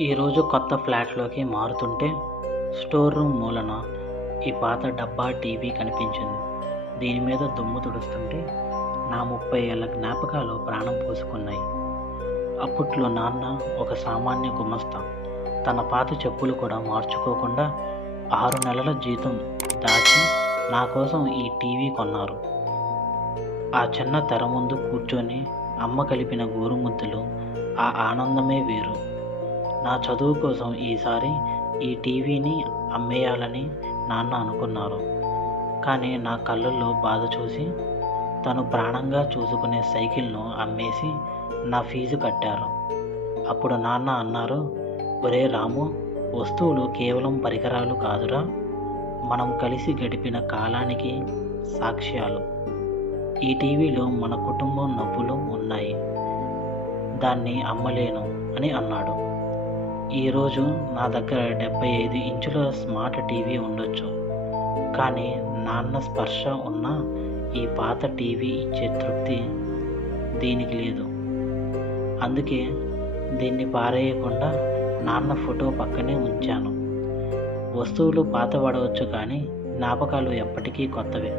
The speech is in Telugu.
ఈరోజు కొత్త ఫ్లాట్లోకి మారుతుంటే స్టోర్ రూమ్ మూలన ఈ పాత డబ్బా టీవీ కనిపించింది. దీని మీద దుమ్ము తుడుస్తుంటే నా 30 ఏళ్ల జ్ఞాపకాలు ప్రాణం పోసుకున్నాయి. అప్పట్లో నాన్న ఒక సామాన్య గుమస్తా. తన పాత చెప్పులు కూడా మార్చుకోకుండా 6 నెలల జీతం దాచి నా కోసం ఈ టీవీ కొన్నారు. ఆ చిన్న తెర ముందు కూర్చొని అమ్మ కలిపిన గోరుముద్దలు, ఆ ఆనందమే వేరు. నా చదువు కోసం ఈసారి ఈ టీవీని అమ్మేయాలని నాన్న అనుకున్నారు. కానీ నా కళ్ళల్లో బాధ చూసి తను ప్రాణంగా చూసుకునే సైకిల్ను అమ్మేసి నా ఫీజు కట్టారు. అప్పుడు నాన్న అన్నారు, ఒరే రాము, వస్తువులు కేవలం పరికరాలు కాదురా, మనం కలిసి గడిపిన కాలానికి సాక్ష్యాలు. ఈ టీవీలో మన కుటుంబం నవ్వులు ఉన్నాయి, దాన్ని అమ్మలేను అని అన్నాడు. ఈరోజు నా దగ్గర 75 ఇంచుల స్మార్ట్ టీవీ ఉండొచ్చు, కానీ నాన్న స్పర్శ ఉన్న ఈ పాత టీవీ ఇచ్చే తృప్తి దీనికి లేదు. అందుకే దీన్ని పారేయకుండా నాన్న ఫోటో పక్కనే ఉంచాను. వస్తువులు పాతబడవచ్చు, కానీ జ్ఞాపకాలు ఎప్పటికీ కొత్తవే.